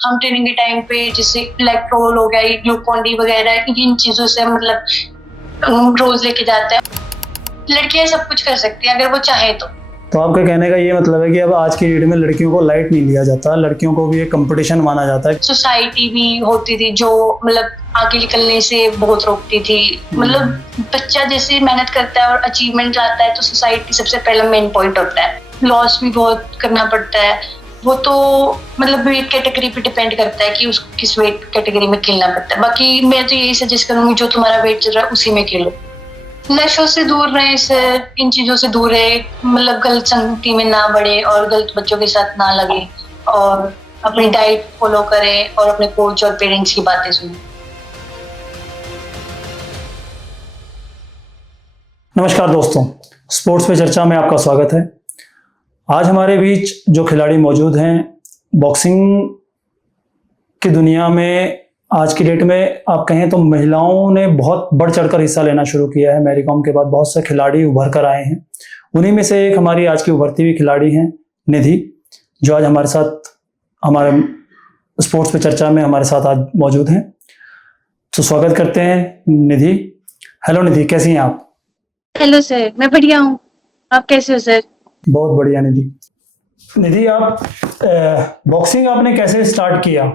हम ट्रेनिंग के टाइम पे जैसे इलेक्ट्रोल हो गया, ग्लूकॉन डी वगैरह, इन चीजों से मतलब रोज लेके जाते हैं। लड़कियां सब कुछ कर सकती हैं अगर वो चाहे तो आपका कहने का ये मतलब है कि अब आज की डेट में लड़कियों को लाइट नहीं लिया जाता, लड़कियों को भी एक कंपटीशन माना जाता है। सोसाइटी भी होती थी जो मतलब आगे निकलने से बहुत रोकती थी। मतलब बच्चा जैसे मेहनत करता है और अचीवमेंट लाता है तो सोसाइटी सबसे पहला मेन पॉइंट होता है। लॉस भी बहुत करना पड़ता है, वो तो मतलब वेट कैटेगरी पे डिपेंड करता है कि उसको किस वेट कैटेगरी में खेलना पड़ता है। बाकी मैं तो यही सजेस्ट करूंगी जो तुम्हारा वेट चल रहा है उसी में खेलो। नशों से दूर रहे सर, इन चीजों से दूर रहे, मतलब गलत संगति में ना बढ़े और गलत बच्चों के साथ ना लगे और अपनी डाइट फॉलो करें और अपने कोच और पेरेंट्स की बातें सुनें। नमस्कार दोस्तों, स्पोर्ट्स पे चर्चा में आपका स्वागत है। आज हमारे बीच जो खिलाड़ी मौजूद हैं, बॉक्सिंग की दुनिया में आज की डेट में आप कहें तो महिलाओं ने बहुत बढ़ चढ़कर हिस्सा लेना शुरू किया है। मैरी कॉम के बाद बहुत से खिलाड़ी उभर कर आए हैं। उन्हीं में से एक हमारी आज की उभरती हुई खिलाड़ी हैं निधि, जो आज हमारे साथ हमारे स्पोर्ट्स पे चर्चा में हमारे साथ आज मौजूद हैं। तो स्वागत करते हैं निधि। हेलो निधि, कैसी हैं आप? हेलो सर, मैं बढ़िया हूँ, आप कैसे हो सर? बहुत बढ़िया निधि। निधि, आप बॉक्सिंग आपने कैसे स्टार्ट किया?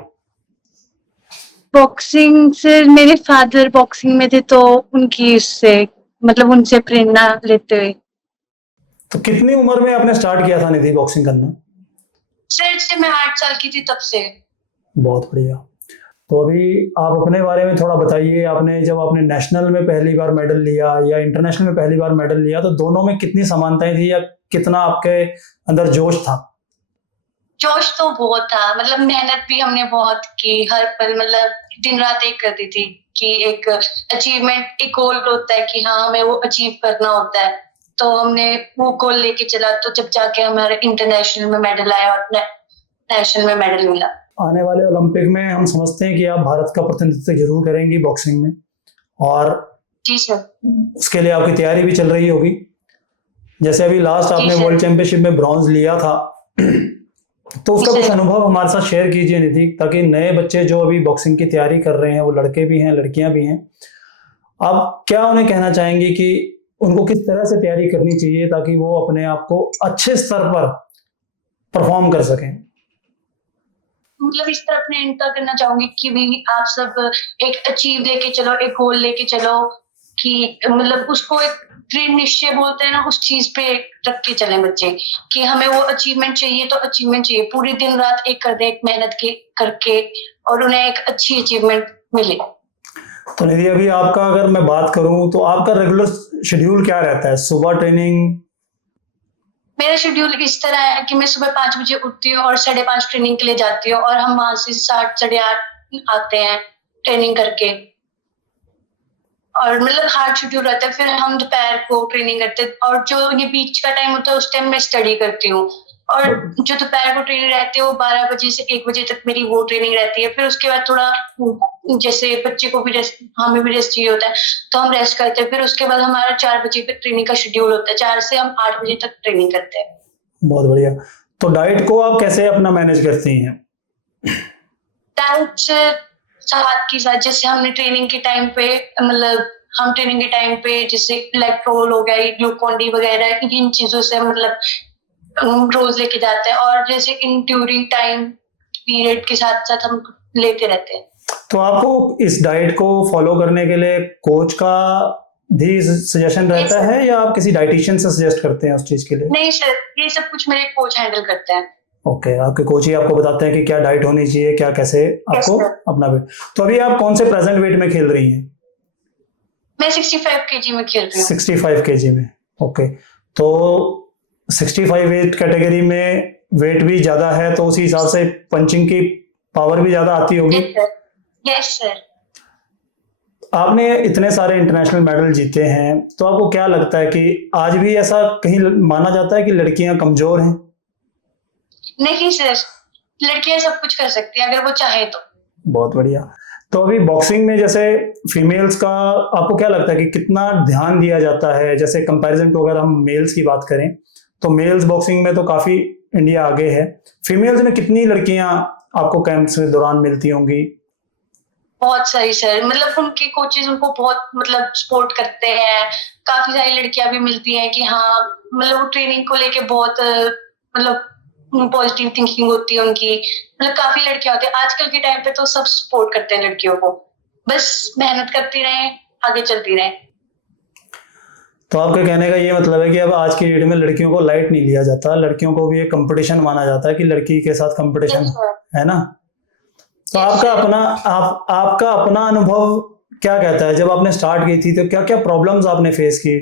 बॉक्सिंग सर, मेरे फादर बॉक्सिंग में थे तो उनकी उससे मतलब उनसे प्रेरणा लेते हुए। तो कितनी उम्र में आपने स्टार्ट किया था निधि बॉक्सिंग करना? सर जब मैं 8 साल की थी तब से। बहुत बढ़िया। तो अभी आप अपने बारे में थोड़ा बताइए। जब आपने नेशनल में पहली बार मेडल लिया या इंटरनेशनल में पहली बार मेडल लिया, तो दोनों में कितनी समानताएं थी या कितना आपके अंदर जोश था? जोश तो बहुत था, मतलब मेहनत भी हमने बहुत की, हर पल मतलब दिन रात एक करती थी कि एक अचीवमेंट, एक गोल होता है कि हाँ हमें वो अचीव करना होता है, तो हमने वो गोल लेके चला, तो जब जाके हमारे इंटरनेशनल में मेडल आया और नेशनल में मेडल मिला। आने वाले ओलंपिक में हम समझते हैं कि आप भारत का प्रतिनिधित्व जरूर करेंगी बॉक्सिंग में, और जी सर, उसके लिए आपकी तैयारी भी चल रही होगी। जैसे अभी लास्ट आपने सर। वर्ल्ड चैंपियनशिप में ब्रॉन्ज लिया था, तो उसका जी कुछ सर। अनुभव हमारे साथ शेयर कीजिए निधि, ताकि नए बच्चे जो अभी बॉक्सिंग की तैयारी कर रहे हैं, वो लड़के भी हैं लड़कियां भी हैं, आप क्या उन्हें कहना चाहेंगे कि उनको किस तरह से तैयारी करनी चाहिए ताकि वो अपने आप को अच्छे स्तर पर परफॉर्म कर सकें? मतलब इस तरह अपने एंड तक करना चाहूंगी कि भी आप सब एक अचीव लेके चलो, एक गोल लेके चलो, कि मतलब उसको एक दृढ़ निश्चय बोलते हैं ना, उस चीज पे रख के चले बच्चे कि हमें वो अचीवमेंट चाहिए तो अचीवमेंट चाहिए, पूरी दिन रात एक कर दे, एक मेहनत के करके, और उन्हें एक अच्छी अचीवमेंट मिले। तो निधि, अभी आपका अगर मैं बात करूं तो आपका रेगुलर शेड्यूल क्या रहता है? सुबह ट्रेनिंग? मेरा शेड्यूल इस तरह है कि मैं सुबह 5 बजे उठती हूँ और 5:30 ट्रेनिंग के लिए जाती हूँ, और हम वहां से 7 साढ़े 8 आते हैं ट्रेनिंग करके, और मतलब हार्ड शेड्यूल रहता है। फिर हम दोपहर को ट्रेनिंग करते हैं, और जो ये बीच का टाइम होता है उस टाइम मैं स्टडी करती हूँ, और जो दोपहर को ट्रेनिंग रहती है वो 12 बजे से 1 बजे तक मेरी वो ट्रेनिंग रहती है। फिर उसके बाद थोड़ा जैसे बच्चे को भी रेस्ट, हमें भी रेस्ट चाहिए होता है, तो हम रेस्ट करते हैं। फिर उसके बाद हमारा 4 बजे तक ट्रेनिंग का शेड्यूल होता है, 4 से हम 8 बजे तक ट्रेनिंग करते हैं। बहुत बढ़िया। तो डाइट को आप कैसे अपना मैनेज करती हैं? डाइट साथ की साथ जैसे हमने ट्रेनिंग के टाइम पे मतलब हम ट्रेनिंग के टाइम पे जैसे इलेक्ट्रोल हो गया, ग्लूकॉन डी वगैरह, इन चीजों से मतलब रोज लेके जाते हैं, और जैसे इन ड्यूरिंग टाइम पीरियड के साथ साथ हम लेते रहते हैं। तो आपको इस डाइट को फॉलो करने के लिए कोच का भी सजेशन रहता है या आप किसी डाइटिशियन से सजेस्ट करते हैं उस चीज के लिए? नहीं सर, ये सब कुछ मेरे कोच हैंडल करते हैं। ओके, आपके कोच ही आपको बताते हैं कि क्या डाइट होनी चाहिए, क्या कैसे आपको अपना वेट। तो अभी आप कौन से प्रेजेंट वेट में खेल रही हैं? मैं 65 केजी में खेल रही हूँ। 65 केजी में, ओके। तो 65 वेट कैटेगरी में वेट भी ज्यादा है, तो उसी हिसाब से पंचिंग की पावर भी ज्यादा आती होगी। Yes sir. आपने इतने सारे इंटरनेशनल मेडल जीते हैं, तो आपको क्या लगता है कि आज भी ऐसा कहीं माना जाता है कि लड़कियां कमजोर हैं? नहीं सर, लड़कियां सब कुछ कर सकती हैं अगर वो चाहे तो। बहुत बढ़िया। तो अभी बॉक्सिंग में जैसे फीमेल्स का आपको क्या लगता है कि कितना ध्यान दिया जाता है? जैसे कंपैरिजन टू अगर हम मेल्स की बात करें तो मेल्स बॉक्सिंग में तो काफी इंडिया आगे है, फीमेल्स में कितनी लड़कियां आपको कैंप्स के दौरान मिलती होंगी? बहुत सही सर, मतलब उनके कोचेज उनको बहुत मतलब सपोर्ट करते हैं। काफी सारी लड़कियां भी मिलती हैं कि हाँ मतलब वो ट्रेनिंग को लेके बहुत मतलब पॉजिटिव थिंकिंग होती है उनकी। मतलब काफी लड़कियां होती है आजकल के टाइम पे, तो सब सपोर्ट करते हैं लड़कियों को। बस मेहनत करती रहें, आगे चलती रहें। तो आपके कहने का ये मतलब है कि अब आज की डेट में लड़कियों को लाइट नहीं लिया जाता, लड़कियों को भी एक कंपटीशन माना जाता है कि लड़की के साथ कंपटीशन Yes, sir. है ना? तो Yes, आपका sir. अपना आपका अपना अनुभव क्या कहता है? जब आपने स्टार्ट की थी तो क्या क्या प्रॉब्लम्स आपने फेस की?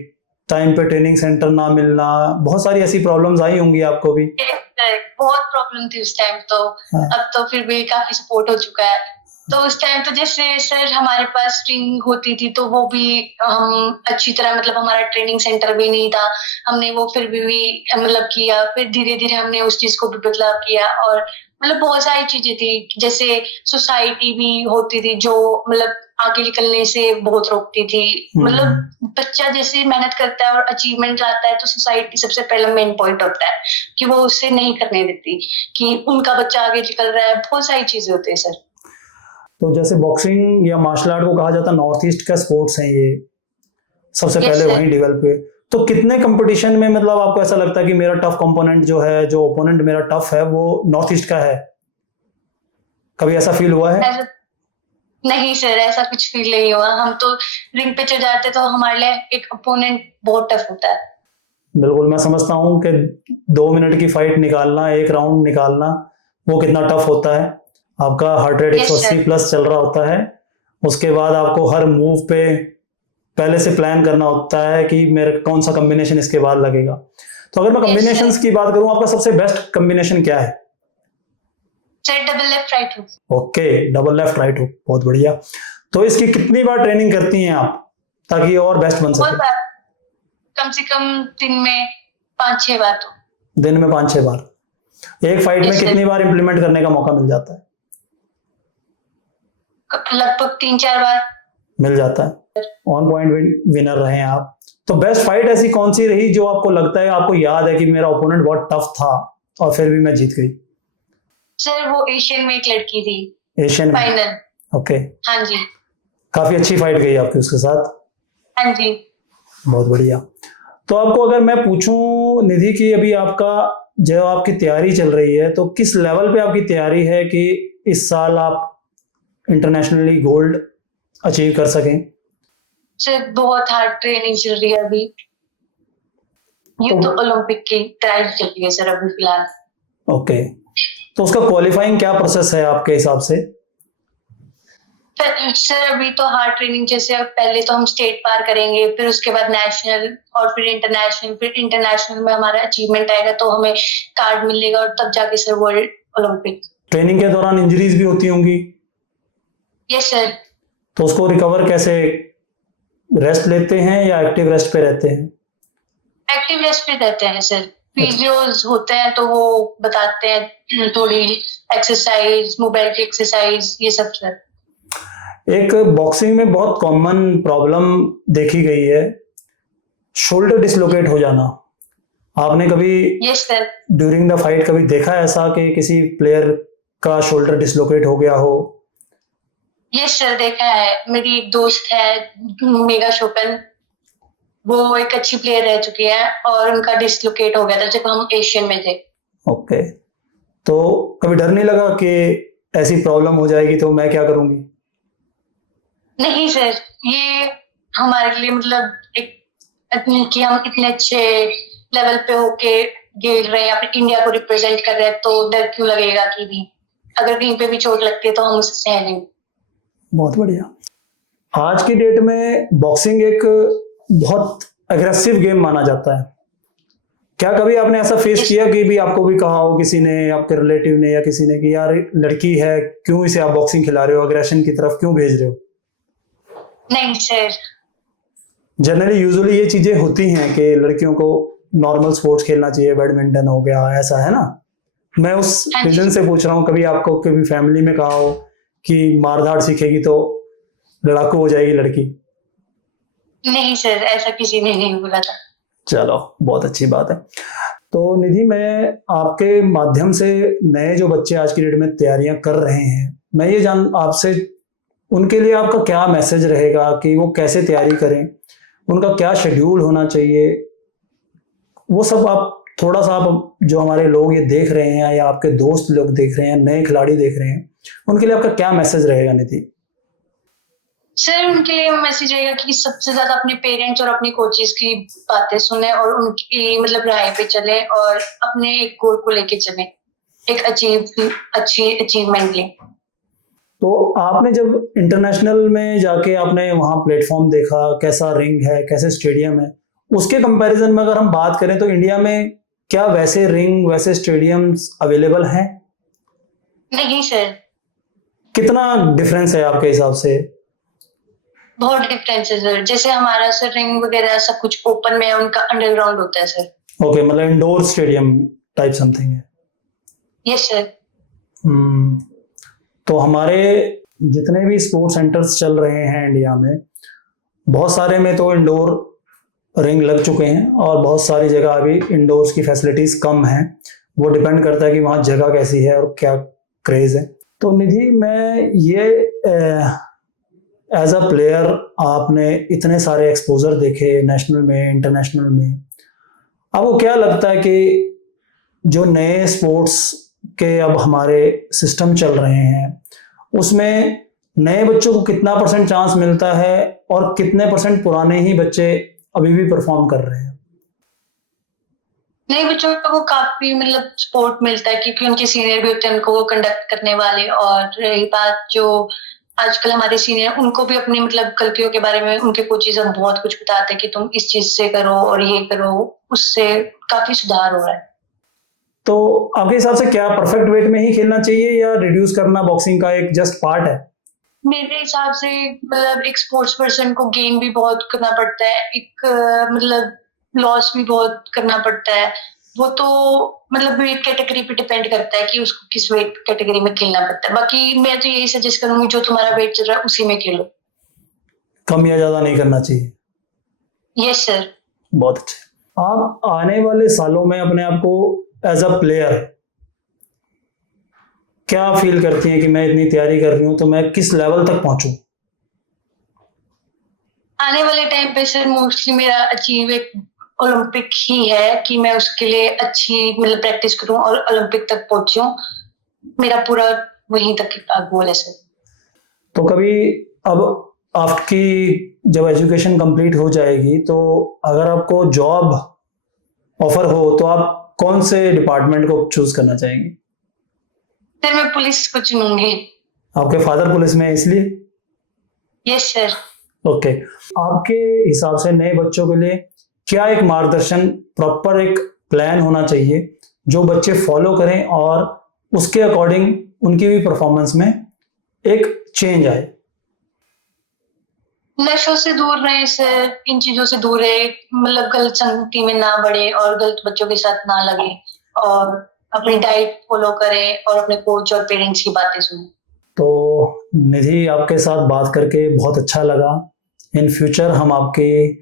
टाइम पे ट्रेनिंग सेंटर ना मिलना, बहुत सारी ऐसी प्रॉब्लम्स आई होंगी आपको भी। Yes, sir. बहुत प्रॉब्लम थी उस टाइम तो। हाँ। अब तो फिर भी काफी सपोर्ट हो चुका है। तो उस टाइम तो जैसे सर हमारे पास ट्रेनिंग होती थी तो वो भी हम अच्छी तरह मतलब हमारा ट्रेनिंग सेंटर भी नहीं था। हमने वो फिर भी मतलब किया, फिर धीरे धीरे हमने उस चीज को भी बदलाव किया। और मतलब बहुत सारी चीजें थी, जैसे सोसाइटी भी होती थी जो मतलब आगे निकलने से बहुत रोकती थी। मतलब बच्चा जैसे मेहनत करता है और अचीवमेंट लाता है तो सोसाइटी सबसे पहला मेन पॉइंट होता है कि वो उससे नहीं करने देती कि उनका बच्चा आगे निकल रहा है। बहुत सारी चीजें होती है सर। तो जैसे बॉक्सिंग या मार्शल आर्ट को कहा जाता है नॉर्थ ईस्ट का स्पोर्ट्स है ये, सबसे Yes, पहले sir. वहीं डेवलप हुए। तो कितने कंपटीशन में मतलब आपको ऐसा लगता है कि मेरा टफ कंपोनेंट जो है, जो ओपोनेंट मेरा टफ है वो नॉर्थ ईस्ट का है? कभी ऐसा फील हुआ है? ऐसा नहीं सर, ऐसा कुछ फील नहीं हुआ। हम तो रिंग पे चढ़ जाते तो हमारे लिए एक अपोनेंट बहुत टफ होता है। बिल्कुल, मैं समझता हूँ कि 2 मिनट की फाइट निकालना, एक राउंड निकालना, वो कितना टफ होता है। आपका heart rate Yes, sir. 180 plus चल रहा होता है। उसके बाद आपको हर मूव पे पहले से प्लान करना होता है कि मेरे कौन सा कॉम्बिनेशन इसके बाद लगेगा। तो अगर मैं Yes, कॉम्बिनेशंस sir. की बात करूं, आपका सबसे बेस्ट कॉम्बिनेशन क्या है? Sir double left right hook. Okay, double left right hook, बहुत बढ़िया। तो इसकी कितनी बार ट्रेनिंग करती हैं आप ताकि और बेस्ट बन बहुत सके? बार, कम से कम दिन में 5-6 बार तो। दिन में 5-6 बार। एक फाइट में Yes, sir. कितनी बार इंप्लीमेंट करने का मौका मिल जाता है? लगभग 3-4 बार। मिल जाता है। ऑन पॉइंट विनर रहे हैं आप। तो बेस्ट फाइट ऐसी कौन सी रही जो आपको लगता है, आपको याद है कि मेरा ओपोनेंट बहुत टफ था और फिर भी मैं जीत गई? सर वो एशियन में एक लड़की थी, एशियन में? फाइनल। ओके, हाँ जी। काफी अच्छी फाइट गई आपकी उसके साथ। हाँ जी। बहुत बढ़िया। तो आपको अगर मैं पूछूं निधि की, अभी आपका जो आपकी तैयारी चल रही है तो किस लेवल पे आपकी तैयारी है कि इस साल आप इंटरनेशनली गोल्ड अचीव कर सकें? सर बहुत हार्ड ट्रेनिंग चल रही है अभी। ये तो ओलंपिक की तैयारी चल रही है सर अभी फिलहाल। ओके, तो उसका क्वालिफाइंग क्या प्रोसेस है आपके हिसाब से? सर अभी तो हार्ड ट्रेनिंग, जैसे अब पहले तो हम स्टेट पार करेंगे, फिर उसके बाद नेशनल और फिर इंटरनेशनल। फिर इंटरनेशनल में हमारा अचीवमेंट आएगा तो हमें कार्ड मिलेगा और तब जाके सर वर्ल्ड ओलंपिक। ट्रेनिंग के दौरान इंजरीज भी होती होंगी? Yes sir. तो उसको रिकवर कैसे? रेस्ट लेते हैं या एक्टिव रेस्ट पे रहते हैं? एक्टिव रेस्ट पे रहते हैं सर। फिजियोज होते हैं तो वो बताते हैं थोड़ी एक्सरसाइज, मोबाइलिटी एक्सरसाइज, ये सब सर। एक बॉक्सिंग में बहुत कॉमन प्रॉब्लम देखी गई है, शोल्डर डिसलोकेट हो जाना। आपने कभी yes sir. During the fight कभी देखा ऐसा कि किसी प्लेयर का शोल्डर डिसलोकेट हो गया हो? यस सर, देखा है। मेरी एक दोस्त है मेगा शोपन, वो एक अच्छी प्लेयर रह चुकी है और उनका डिसलोकेट हो गया था जब हम एशियन में थे। ओके, तो कभी डर नहीं लगा कि ऐसी प्रॉब्लम हो जाएगी तो मैं क्या करूंगी? नहीं सर, ये हमारे लिए मतलब एक कि हम इतने अच्छे लेवल पे होके खेल रहे हैं या फिर इंडिया को रिप्रेजेंट कर रहे हैं, तो डर क्यों लगेगा कि भी अगर कहीं पे भी चोट लगती है तो हम उसे सह लेंगे। बहुत बढ़िया। आज की डेट में बॉक्सिंग एक बहुत अग्रेसिव गेम माना जाता है। क्या कभी आपने ऐसा फेस किया कि भी आपको भी कहा हो किसी ने, आपके रिलेटिव ने या किसी ने, कि यार लड़की है, क्यों इसे आप बॉक्सिंग खिला रहे हो, अग्रेशन की तरफ क्यों भेज रहे हो? नहीं सर। जनरली यूजुअली ये चीजें होती हैं कि लड़कियों को नॉर्मल स्पोर्ट्स खेलना चाहिए, बैडमिंटन हो गया, ऐसा है ना। मैं उस हाँ जी। रीजन से पूछ रहा हूँ, कभी आपको कभी फैमिली में कहा हो कि मारधाड़ सीखेगी तो लड़ाकू हो जाएगी लड़की? नहीं सर, ऐसा किसी ने नहीं बोला था। चलो, बहुत अच्छी बात है। तो निधि, मैं आपके माध्यम से नए जो बच्चे आज की डेट में तैयारियां कर रहे हैं, मैं ये जान आपसे उनके लिए आपका क्या मैसेज रहेगा कि वो कैसे तैयारी करें, उनका क्या शेड्यूल होना चाहिए, वो सब आप थोड़ा सा, आप जो हमारे लोग ये देख रहे हैं या आपके दोस्त लोग देख रहे हैं, नए खिलाड़ी देख रहे हैं, उनके लिए आपका क्या मैसेज रहेगा निधि? सर उनके लिए मैसेज रहेगा कि सबसे ज्यादा अपने पेरेंट्स और अपने कोचेस की बातें सुने और उनकी मतलब राय पे चले और अपने एक गोल को लेके चले, एक अच्छी अचीवमेंट ले। तो आपने जब इंटरनेशनल में जाके आपने वहाँ प्लेटफॉर्म देखा, कैसा रिंग है, कैसे स्टेडियम है, उसके कंपैरिजन में अगर हम बात करें तो इंडिया में क्या वैसे रिंग, वैसे स्टेडियम्स अवेलेबल हैं? नहीं सर, कितना डिफरेंस है आपके हिसाब से? बहुत डिफरेंस है सर। जैसे हमारा सर रिंग वगैरह सब कुछ ओपन में है, उनका अंडरग्राउंड होता है सर। ओके, मतलब इंडोर स्टेडियम टाइप समथिंग है। Yes sir. तो हमारे जितने भी स्पोर्ट्स सेंटर्स चल रहे हैं इंडिया में, बहुत सारे में तो इंडोर रिंग लग चुके हैं और बहुत सारी जगह अभी इंडोर्स की फैसिलिटीज कम हैं। वो डिपेंड करता है कि वहाँ जगह कैसी है और क्या क्रेज है। तो निधि, मैं ये एज अ प्लेयर आपने इतने सारे एक्सपोजर देखे नेशनल में, इंटरनेशनल में, आपको क्या लगता है कि जो नए स्पोर्ट्स के अब हमारे सिस्टम चल रहे हैं उसमें नए बच्चों को कितना % चांस मिलता है और कितने % पुराने ही बच्चे अभी भी परफॉर्म कर रहे हैं? नए बच्चों को काफी मतलब सपोर्ट मिलता है क्योंकि उनके सीनियर भी होते हैं उनको वो कंडक्ट करने वाले। और रही बात जो आजकल हमारे सीनियर, उनको भी अपनी मतलब गलतियों के बारे में उनके कोचेज हम बहुत कुछ बताते हैं कि तुम इस चीज से करो और ये करो, उससे काफी सुधार हो रहा है। तो आपके हिसाब से क्या परफेक्ट वेट में ही खेलना चाहिए या रिड्यूस करना बॉक्सिंग का एक जस्ट पार्ट है? मेरे हिसाब से मतलब एक स्पोर्ट्स पर्सन को गेन भी बहुत करना पड़ता है, एक मतलब लॉस भी बहुत करना पड़ता है। वो तो मतलब वेट कैटेगरी पे डिपेंड करता है कि उसको किस वेट कैटेगरी में खेलना पड़ता है। बाकी मैं तो यही सजेस्ट करूंगी जो तुम्हारा वेट चल रहा है उसी में खेलो। कम या ज्यादा नहीं करना चाहिए? Yes sir. बहुत अच्छे। आप आने वाले सालों में अपने आप को एज अ प्लेयर क्या फील करती हैं कि मैं इतनी तैयारी कर रही हूं तो मैं किस लेवल तक पहुंचूं? आने वाले टाइम पे सर मोस्टली मेरा अचीव एक ओलंपिक ही है कि मैं उसके लिए अच्छी मतलब प्रैक्टिस करूं और ओलंपिक तक पहुंचूं। मेरा पूरा वहीं तक का गोल है सर। तो कभी अब आपकी जब एजुकेशन कंप्लीट हो जाएगी तो अगर आपको जॉब ऑफर हो तो आप कौन से डिपार्टमेंट को चूज करना चाहेंगे? सर मैं पुलिस को चुनूंगी। आपके फादर पुलिस में है इसलिए? Yes sir. ओके। आपके हिसाब से नए बच्चों के लिए क्या एक मार्गदर्शन, प्रॉपर एक प्लान होना चाहिए जो बच्चे फॉलो करें और उसके अकॉर्डिंग उनकी भी परफॉर्मेंस में एक चेंज आए? नशों से दूर रहे सर, इन चीजों से दूर रहे, मतलब गलत संगति में ना बढ़े और गलत बच्चों के साथ ना लगे और अपनी डाइट फॉलो करें और अपने कोच और पेरेंट्स की बातें सुने। तो निधि, आपके साथ बात करके बहुत अच्छा लगा। इन फ्यूचर हम आपकी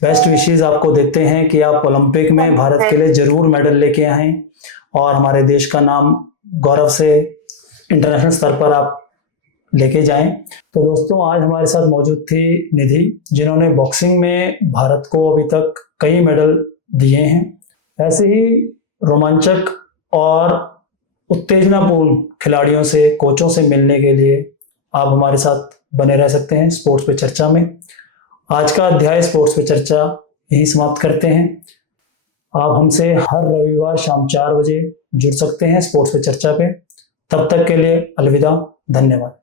बेस्ट विशेस आपको देते हैं कि आप ओलंपिक में भारत के लिए जरूर मेडल लेके आएं और हमारे देश का नाम गौरव से इंटरनेशनल स्तर पर आप लेके जाएं। तो दोस्तों, आज हमारे साथ मौजूद थी निधि, जिन्होंने बॉक्सिंग में भारत को अभी तक कई मेडल दिए हैं। ऐसे ही रोमांचक और उत्तेजनापूर्ण खिलाड़ियों से, कोचों से मिलने के लिए आप हमारे साथ बने रह सकते हैं स्पोर्ट्स पे चर्चा में। आज का अध्याय स्पोर्ट्स पे चर्चा यही समाप्त करते हैं। आप हमसे हर रविवार शाम 4 बजे जुड़ सकते हैं स्पोर्ट्स पे चर्चा पे। तब तक के लिए अलविदा, धन्यवाद।